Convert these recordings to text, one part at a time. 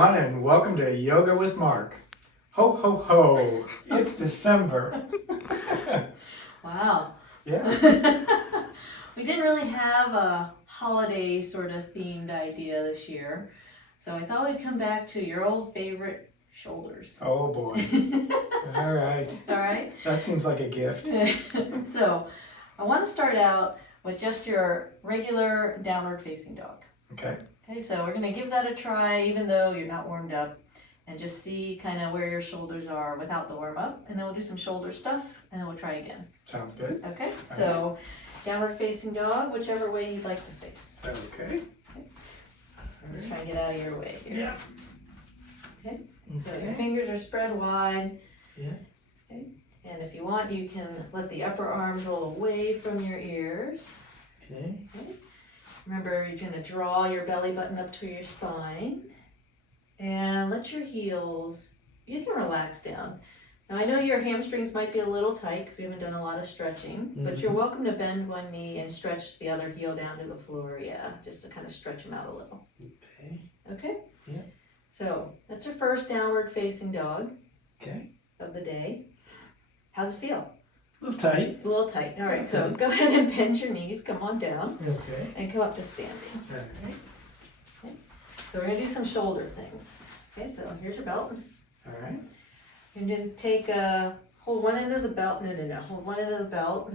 everyone, and welcome to Yoga with Mark. Ho, ho, ho. It's December. Wow. Yeah. We didn't really have a holiday sort of themed idea this year, so I thought we'd come back to your old favorite shoulders. Oh boy. All right. All right? That seems like a gift. So, I want to start out with just your regular downward facing dog. Okay. Okay, so we're going to give that a try even though you're not warmed up, and just see kind of where your shoulders are without the warm up, and then we'll do some shoulder stuff and then we'll try again. Sounds good. Okay, so downward facing dog, whichever way you'd like to face. Okay. Just try and get out of your way here. Yeah. Okay, so your fingers are spread wide. Yeah. Okay, and if you want, you can let the upper arms roll away from your ears. Okay. Okay. Remember, you're going to draw your belly button up to your spine and let your heels, you can relax down. Now I know your hamstrings might be a little tight because we haven't done a lot of stretching, but you're welcome to bend one knee and stretch the other heel down to the floor, yeah, just to kind of stretch them out a little. Okay. Okay? Yeah. So that's your first downward facing dog Okay. of the day. How's it feel? A little tight. A little tight. All right, Okay. so go ahead and bend your knees, come on down, Okay. and come up to standing. All right. Okay. So we're going to do some shoulder things. Okay, so here's your belt. All right. And then hold one end of the belt, hold one end of the belt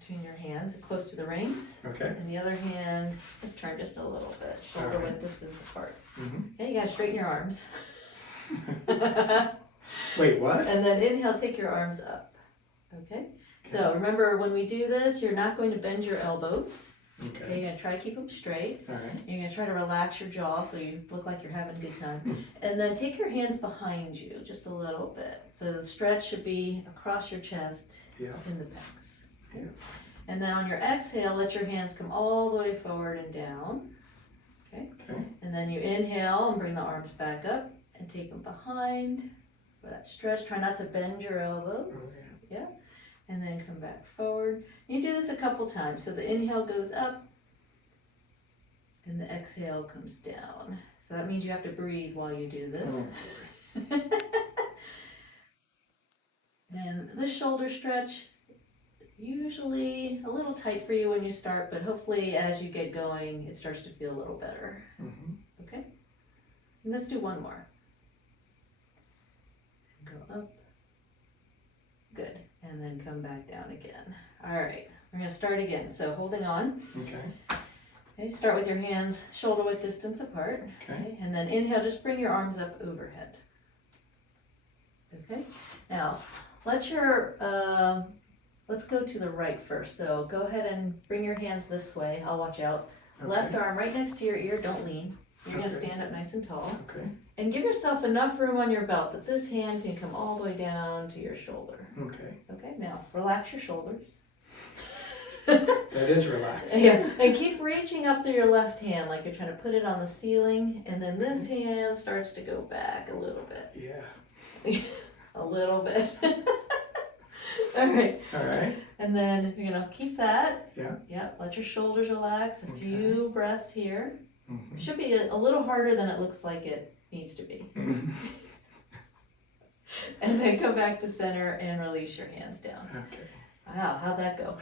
between your hands, close to the reins. Okay. And the other hand, let's turn just a little bit, shoulder width distance apart. Okay, you gotta straighten your arms. Wait, what? And then inhale, take your arms up. Okay? So remember, when we do this, you're not going to bend your elbows. Okay, Okay. you're gonna try to keep them straight. All right. You're going to try to relax your jaw so you look like you're having a good time. And then take your hands behind you just a little bit. So the stretch should be across your chest Yeah. in the pecs. Yeah. And then on your exhale, let your hands come all the way forward and down. Okay? Okay. And then you inhale and bring the arms back up and take them behind for that stretch. Try not to bend your elbows. Oh, yeah. Yeah. And then come back forward. You do this a couple times. So the inhale goes up and the exhale comes down. So that means you have to breathe while you do this. Oh, And this shoulder stretch, usually a little tight for you when you start, but hopefully as you get going, it starts to feel a little better. Okay? And let's do one more. Go up. Good. And then come back down again. All right. We're going to start again. So holding on. Okay. Okay, start with your hands shoulder width distance apart. Okay. And then inhale, just bring your arms up overhead. Okay. Now, let's go to the right first. So go ahead and bring your hands this way. I'll watch out. Okay. Left arm right next to your ear. Don't lean. You're going to Okay. stand up nice and tall. Okay. And give yourself enough room on your belt that this hand can come all the way down to your shoulder. Okay. Okay, now relax your shoulders. That is relaxed. Yeah, and keep reaching up through your left hand like you're trying to put it on the ceiling, and then this hand starts to go back a little bit. Yeah. A little bit. All right. All right. And then you're gonna keep that. Yeah. Yep, let your shoulders relax. A Okay. few breaths here. Mhm. It should be a little harder than it looks like it needs to be. And then come back to center and release your hands down. Okay. Wow, how'd that go?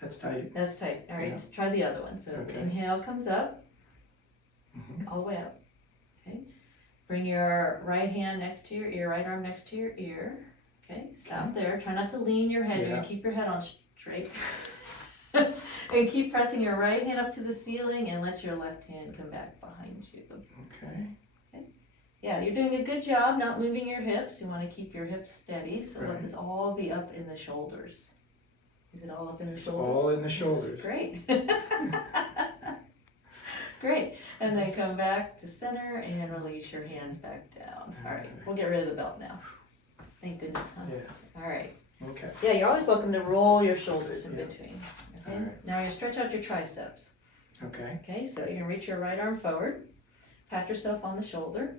That's tight. That's tight. All right, Yeah. just try the other one. So Okay. inhale comes up, all the way up. Okay. Bring your right hand next to your ear, right arm next to your ear. Okay, stop there. Try not to lean your head. You're Yeah. gonna keep your head on straight. And keep pressing your right hand up to the ceiling and let your left hand come back behind you. Okay. Yeah, you're doing a good job not moving your hips. You want to keep your hips steady, so let Right. this all be up in the shoulders. Is it all up in the It's shoulders? all in the shoulders. Great. Great. And then come back to center and release your hands back down. All right, we'll get rid of the belt now. Thank goodness, huh? Yeah. All right. Okay. Yeah, you're always welcome to roll your shoulders in Yeah. between. Okay. All right. Now you're gonna stretch out your triceps. Okay. Okay, so you're gonna reach your right arm forward, pat yourself on the shoulder.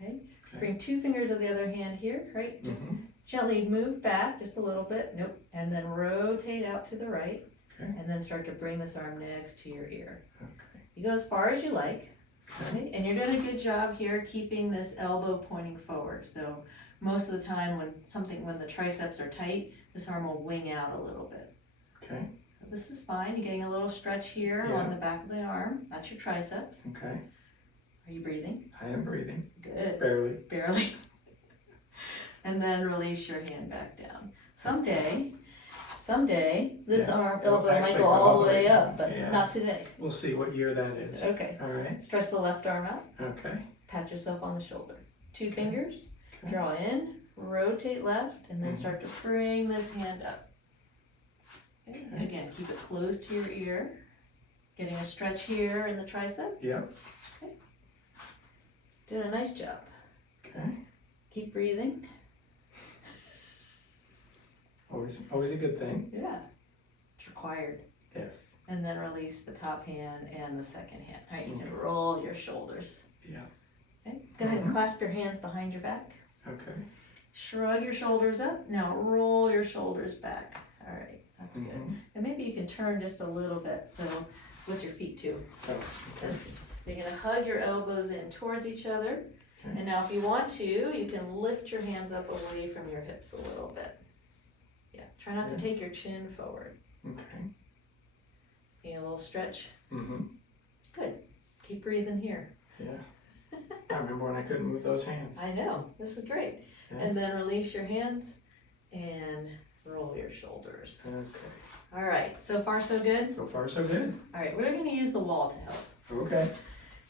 Okay. Okay. Bring 2 fingers of the other hand here, right? Just Mhm. gently move back just a little bit. Nope. And then rotate out to the right. Okay. And then start to bring this arm next to your ear. Okay. You go as far as you like. Okay, and you're doing a good job here keeping this elbow pointing forward. So most of the time when the triceps are tight, this arm will wing out a little bit. Okay. So this is fine. You're getting a little stretch here Yeah. along the back of the arm. That's your triceps. Okay. Are you breathing? I am breathing. Good. Barely. Barely. And then release your hand back down. Someday, this Yeah. elbow It'll might actually go all the way up, but Yeah. not today. We'll see what year that is. Okay. All right. Stretch the left arm out. Okay. Pat yourself on the shoulder. Two fingers. Okay. Draw in, rotate left, and then start to bring this hand up. Okay. Okay. Again, keep it close to your ear. Getting a stretch here in the tricep. Yep. Doing a nice job. Okay. Keep breathing. Always a good thing. Yeah. It's required. Yes. And then release the top hand and the second hand. All right, you can roll your shoulders. Yeah. Okay. Go ahead and clasp your hands behind your back. Okay. Shrug your shoulders up. Now roll your shoulders back. All right, that's good. Mhm. And maybe you can turn just a little bit, so with your feet too. So, okay. You're gonna hug your elbows in towards each other. Okay. And now if you want to, you can lift your hands up away from your hips a little bit. Yeah, try not to take your chin forward. Okay. Getting a little stretch. Mm-hmm. Good. Keep breathing here. Yeah. I remember when I couldn't move those hands. I know, this is great. Yeah. And then release your hands and roll your shoulders. Okay. All right, so far so good? So far, so good. All right, we're gonna use the wall to help. Okay.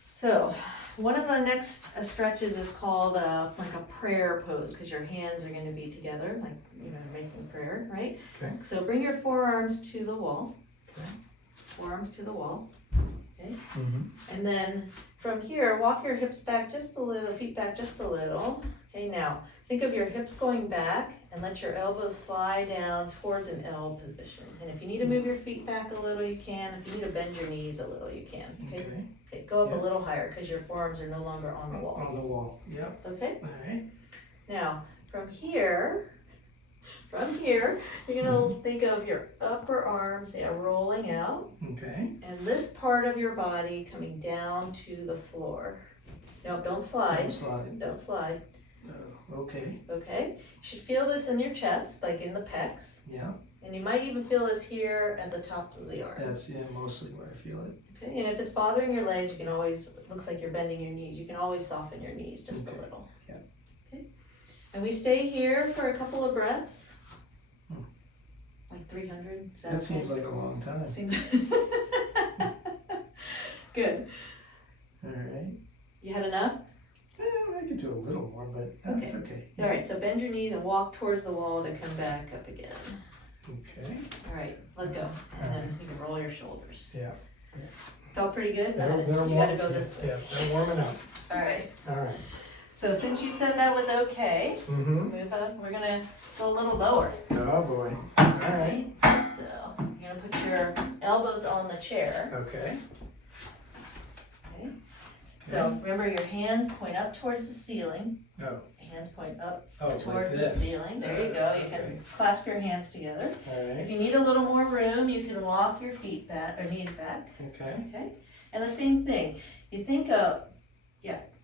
So, one of the next stretches is called like a prayer pose, because your hands are gonna be together, like, making prayer, right? Okay. So bring your forearms to the wall. Okay. Forearms to the wall. Okay. Mm-hmm. And then from here, walk your hips back just a little, feet back just a little. Okay, now think of your hips going back and let your elbows slide down towards an L position. And if you need to move your feet back a little, you can. If you need to bend your knees a little, you can. Okay, okay, go up a little higher because your forearms are no longer on the wall. On the wall. Yep. Okay, All right. now from here, you're gonna think of your upper arms rolling out. Okay. And this part of your body coming down to the floor. No, don't slide. Don't slide. Don't slide. Oh, okay. Okay? You should feel this in your chest, like in the pecs. Yeah. And you might even feel this here at the top of the arm. That's mostly where I feel it. Okay? And if it's bothering your legs, you can always, it looks like you're bending your knees, you can always soften your knees just a little. Yeah. Okay? And we stay here for a couple of breaths. Like 300? Is That seems like a long time. Good. All right. You had enough? I could do a little more, but that's okay. All right, so bend your knees and walk towards the wall to come back up again. Okay. All right, let go. And then you can roll your shoulders. Yeah. Felt pretty good? They're You gotta warm- go this way. Yeah, they're warming up. All right. All right. So since you said that was okay, Mm-hmm. move up. We're gonna go a little lower. Oh, boy. All All right. right. So you're gonna put your elbows on the chair. Okay. Okay. So remember your hands point up towards the ceiling. Oh. Hands point up Oh, towards like the this. ceiling. There you go. You Okay. can clasp your hands together. All If right. you need a little more room, you can walk your feet back or knees back. Okay. Okay. And the same thing. You think of,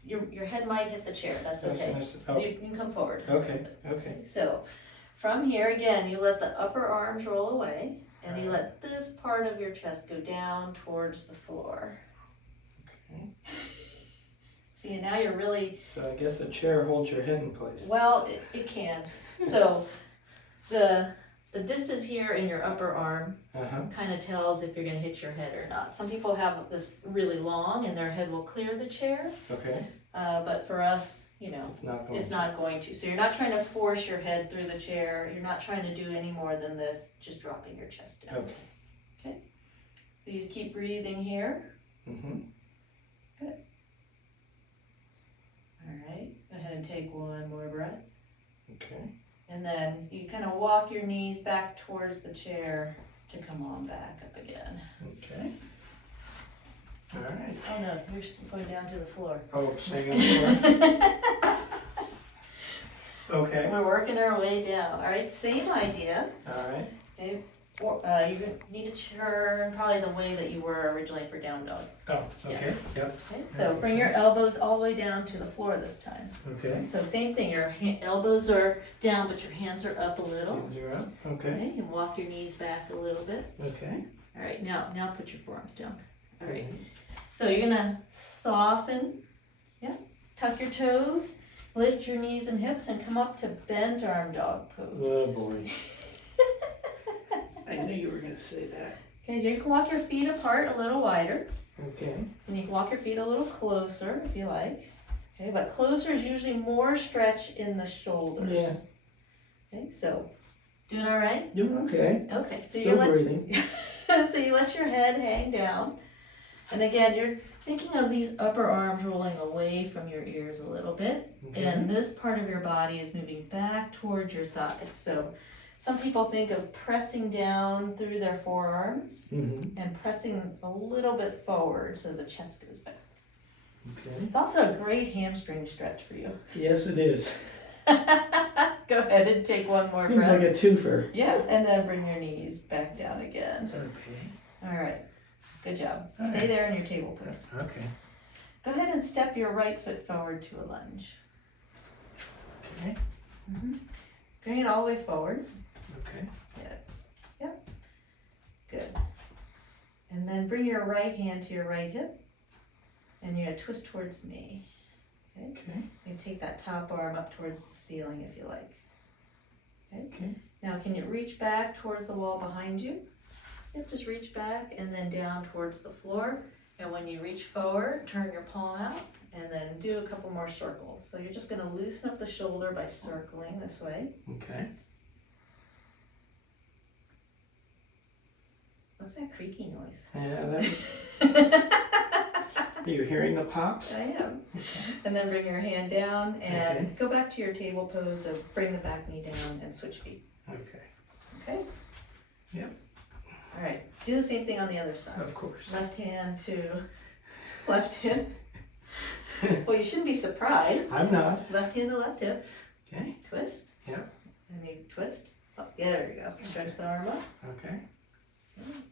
your head might hit the chair. That's okay. So you can come forward. Okay. Okay. So from here again, you let the upper arms roll away, and you let this part of your chest go down towards the floor. Okay. See, and now you're really, So I guess the chair holds your head in place. well, it can. So the distance here in your upper arm Uh-huh. kind of tells if you're going to hit your head or not. Some people have this really long and their head will clear the chair, Okay. but for us, It's not going it's not going to. So you're not trying to force your head through the chair. You're not trying to do any more than this, just dropping your chest down. Okay. So you keep breathing here. Mm-hmm. All right, go ahead and take one more breath. Okay. And then you kind of walk your knees back towards the chair to come on back up again. Okay. All right. Oh no, you're going down to the floor. Oh, staying on the floor. Okay. We're working our way down. All right, same idea. All right. Okay, You're gonna need to turn probably the way that you were originally for down dog. Oh, okay, yep, Okay, so makes bring your sense. elbows all the way down to the floor this time. okay. So same thing, your elbows are down, but your hands are up a little. Hands are up, okay, Okay, and walk your knees back a little bit. okay. All right, now put your forearms down. All right, so you're gonna soften, tuck your toes, lift your knees and hips, and come up to bent arm dog Oh, pose. boy. I knew you were gonna say that. Okay, you can walk your feet apart a little wider, Okay, and you can walk your feet a little closer if you like. Okay, but closer is usually more stretch in the shoulders. Yeah. Okay, so doing all right? doing okay. Okay, so Still you breathing. so you let your head hang down, and again you're thinking of these upper arms rolling away from your ears a little bit, Okay. and this part of your body is moving back towards your thighs. So some people think of pressing down through their forearms Mm-hmm. and pressing a little bit forward so the chest goes back. Okay. It's also a great hamstring stretch for you. Yes, it is. Go ahead and take one more Seems breath. like a twofer. Yeah, and then bring your knees back down again. Okay. All right, good job. All Stay right. there in your table pose. Okay. Go ahead and step your right foot forward to a lunge. Okay. Bring it all the way forward. Okay. Good. And then bring your right hand to your right hip, and you're gonna twist towards me. Okay. Okay. You can take that top arm up towards the ceiling if you like. Okay. Now, can you reach back towards the wall behind you? Yep, just reach back and then down towards the floor. And when you reach forward, turn your palm out and then do a couple more circles. So you're just gonna loosen up the shoulder by circling this way. Okay. What's that creaky noise? Yeah, are you hearing the pops? I am. Okay. And then bring your hand down and Okay. go back to your table pose of bring the back knee down and switch feet. Okay. Okay? Yep. All right, do the same thing on the other side. Of course. Left hand to left hip. Well, you shouldn't be surprised. I'm not. Left hand to left hip. Okay. Twist. Yep. And you twist. Oh, yeah, there you go. Stretch the arm up. Okay.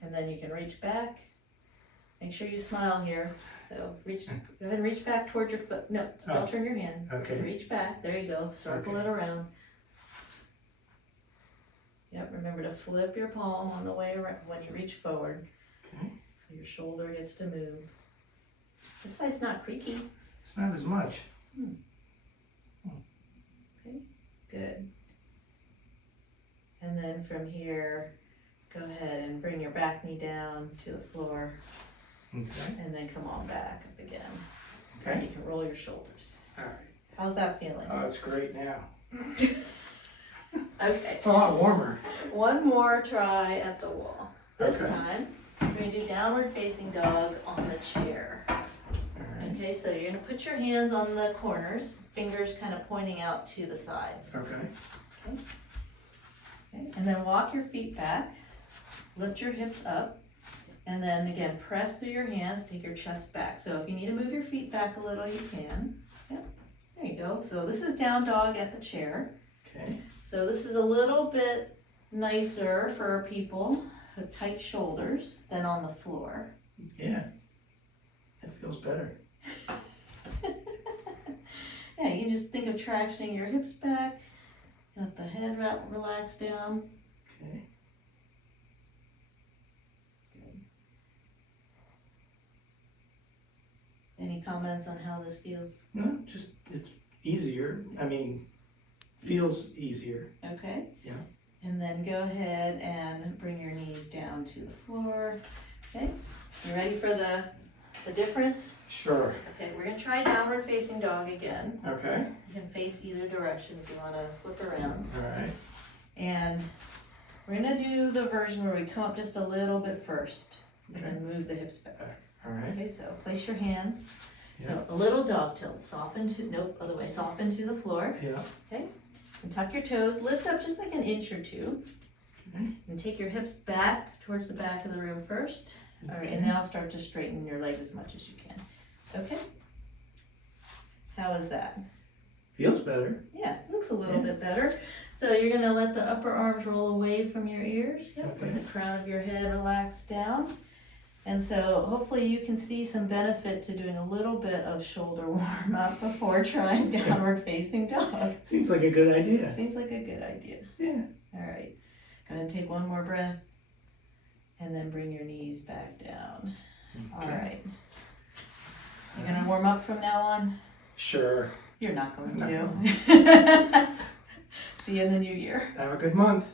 And then you can reach back. Make sure you smile here. So reach. Go ahead and reach back towards your foot. No, don't Oh. turn your hand. Okay. Reach back. There you go. Circle Okay. it around. Yep. Remember to flip your palm on the way around when you reach forward. Okay. So your shoulder gets to move. This side's not creaky. It's not as much. Good. And then from here, go ahead and bring your back knee down to the floor Okay. and then come on back up again. Okay. And you can roll your shoulders. All right. How's that feeling? Oh, it's great now. Okay. It's a lot warmer. One more try at the wall. This Okay. time, we're gonna do downward facing dog on the chair. All right. Okay, so you're gonna put your hands on the corners, fingers kind of pointing out to the sides. Okay. Okay, and then walk your feet back, lift your hips up, and then again, press through your hands, take your chest back. So if you need to move your feet back a little, you can. Yep, there you go. So this is down dog at the chair. Okay. So this is a little bit nicer for people with tight shoulders than on the floor. Yeah. It feels better. Yeah, you can just think of tractioning your hips back, let the head relax down. Okay. Any comments on how this feels? No, just it's easier. I mean, feels easier. Okay. Yeah. And then go ahead and bring your knees down to the floor. Okay. You ready for the difference? Sure. Okay, we're gonna try downward facing dog again. Okay. You can face either direction if you wanna flip around. All right. And we're gonna do the version where we come up just a little bit first and Okay. then move the hips back. All right. Okay, so place your hands. Yeah. So a little dog tilt, soften to, nope, other way, soften to the floor. Yeah. And tuck your toes, lift up just like an inch or two. Okay. And take your hips back towards the back of the room first. All right, and now start to straighten your legs as much as you can. Okay? How is that? Feels better. Yeah, looks a little bit better. So you're gonna let the upper arms roll away from your ears. Yep, Okay. let the crown of your head relax down. And so hopefully you can see some benefit to doing a little bit of shoulder warm up before trying downward facing dog. Seems like a good idea. Seems like a good idea. Yeah. All right, go ahead and take one more breath and then bring your knees back down. All right. You're gonna warm up from now on? Sure. You're not going No. to. See you in the new year. Have a good month.